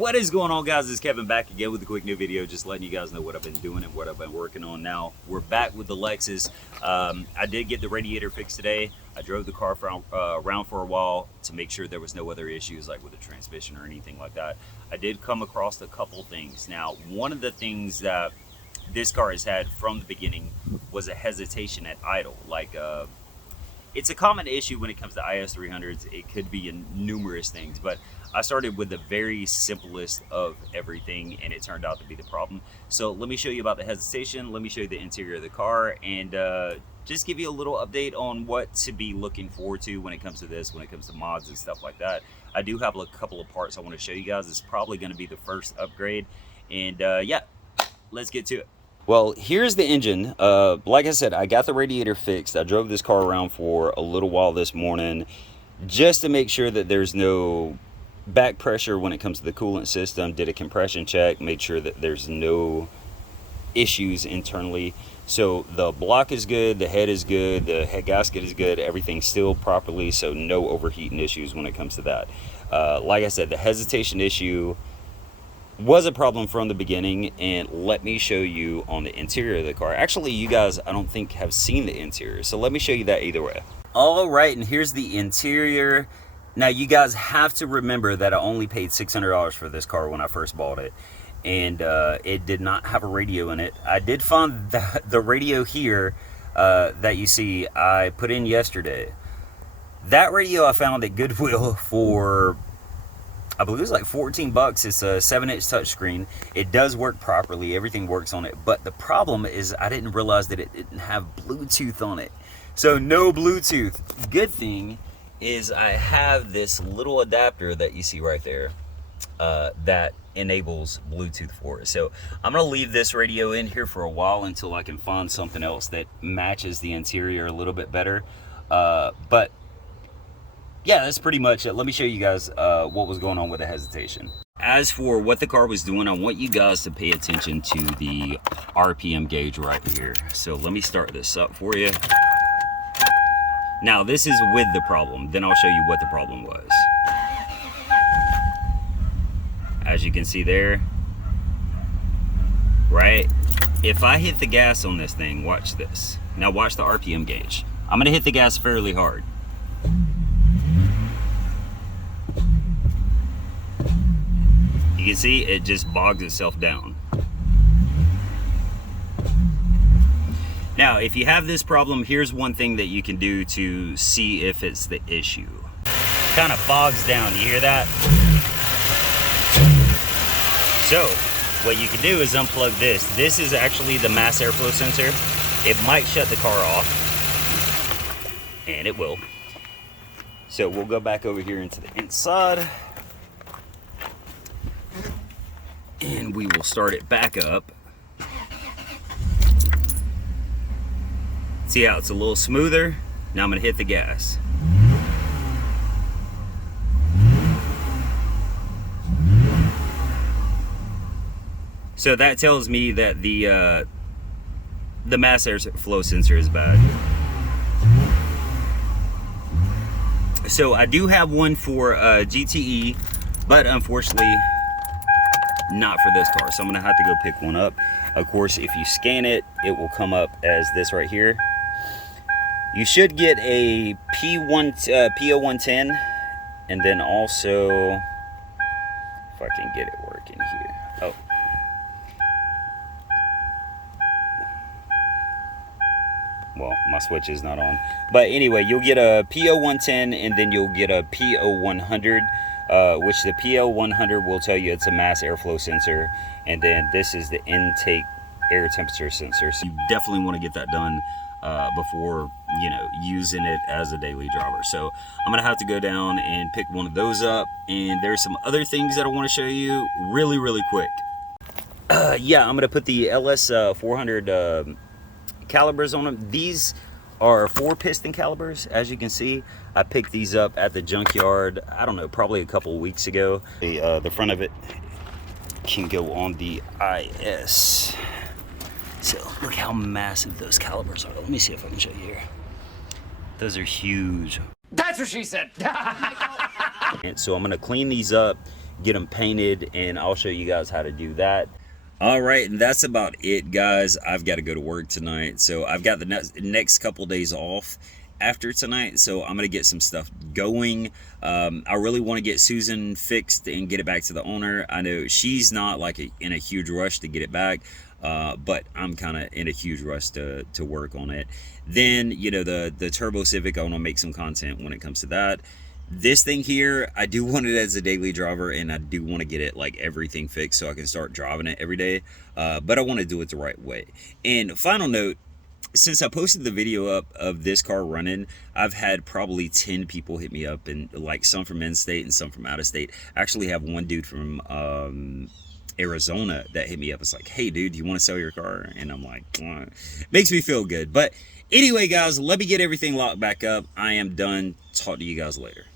What is going on, guys? It's Kevin back again with a quick new video, just letting you guys know what I've been doing and what I've been working on. Now we're back with the Lexus. I did get the radiator fixed today. I drove the car around for a while to make sure there was no other issues like with the transmission or anything like that. I did come across a couple things. Now, one of the things that this car has had from the beginning was a hesitation at idle. It's a common issue when it comes to IS300s. It could be in numerous things, but I started with the very simplest of everything and it turned out to be the problem. So let me show you about the hesitation. Let me show you the interior of the car and just give you a little update on what to be looking forward to when it comes to this, when it comes to mods and stuff like that. I do have a couple of parts I want to show you guys. It's probably going to be the first upgrade. And yeah, let's get to it. Well, here's the engine. Like I said, I got the radiator fixed. I drove this car around for a little while this morning just to make sure that there's no back pressure when it comes to the coolant system. Did a compression check, made sure that there's no issues internally. So the block is good, the head is good, the head gasket is good, everything's sealed properly, so no overheating issues when it comes to that. Like I said, the hesitation issue was a problem from the beginning, and let me show you on the interior of the car. Actually, you guys, I don't think have seen the interior, so let me show you that either way. All right, and here's the interior. Now, you guys have to remember that I only paid $600 for this car when I first bought it, and it did not have a radio in it. I did find the radio here that you see I put in yesterday. That radio I found at Goodwill for, I believe it was like 14 bucks. It's a 7-inch touchscreen. It does work properly. Everything works on it. But the problem is I didn't realize that it didn't have Bluetooth on it. So no Bluetooth. Good thing is I have this little adapter that you see right there that enables Bluetooth for it. So I'm going to leave this radio in here for a while until I can find something else that matches the interior a little bit better. But yeah, that's pretty much it. Let me show you guys what was going on with the hesitation. As for what the car was doing, I want you guys to pay attention to the RPM gauge right here. So let me start this up for you. Now, this is with the problem. Then I'll show you what the problem was. As you can see there, right? If I hit the gas on this thing, watch this. Now watch the RPM gauge. I'm gonna hit the gas fairly hard. You can see it just bogs itself down. Now, if you have this problem, here's one thing that you can do to see if it's the issue. Kind of bogs down, you hear that? So, what you can do is unplug this. This is actually the mass airflow sensor. It might shut the car off, and it will. So we'll go back over here into the inside, and we will start it back up. See how it's a little smoother? Now I'm gonna hit the gas. So that tells me that the mass airflow sensor is bad. So I do have one for GTE, but unfortunately not for this car. So I'm gonna have to go pick one up. Of course, if you scan it, it will come up as this right here. You should get a P0110, and then also, if I can get it working here. Oh. Well, my switch is not on. But anyway, you'll get a P0110, and then you'll get a P0100, which the PL100 will tell you it's a mass airflow sensor. And then this is the intake air temperature sensor. So you definitely want to get that done before, you know, using it as a daily driver. So I'm gonna have to go down and pick one of those up, and there's some other things that I want to show you really quick. Yeah, I'm gonna put the LS 400 calibers on them. These are 4-piston calibers. As you can see, I picked these up at the junkyard, I don't know, probably a couple of weeks ago. The front of it can go on the IS. So look how massive those calibers are. Let me see if I can show you here. Those are huge. That's what she said. And so I'm gonna clean these up, get them painted, and I'll show you guys how to do that. All right, and that's about it, guys. I've got to go to work tonight, so I've got the next couple days off after tonight, so I'm gonna get some stuff going. I really want to get Susan fixed and get it back to the owner. I know she's not like in a huge rush to get it back, but I'm kind of in a huge rush to work on it. Then, you know, the Turbo Civic, I want to make some content when it comes to that. This thing here, I do want it as a daily driver, and I do want to get it like everything fixed so I can start driving it every day, but I want to do it the right way. And final note, since I posted the video up of this car running, I've had probably 10 people hit me up, and like some from in-state and some from out of state. I actually have one dude from Arizona that hit me up. It's like, hey dude, do you want to sell your car? And I'm like, makes me feel good. But anyway, guys, let me get everything locked back up. I am done. Talk to you guys later.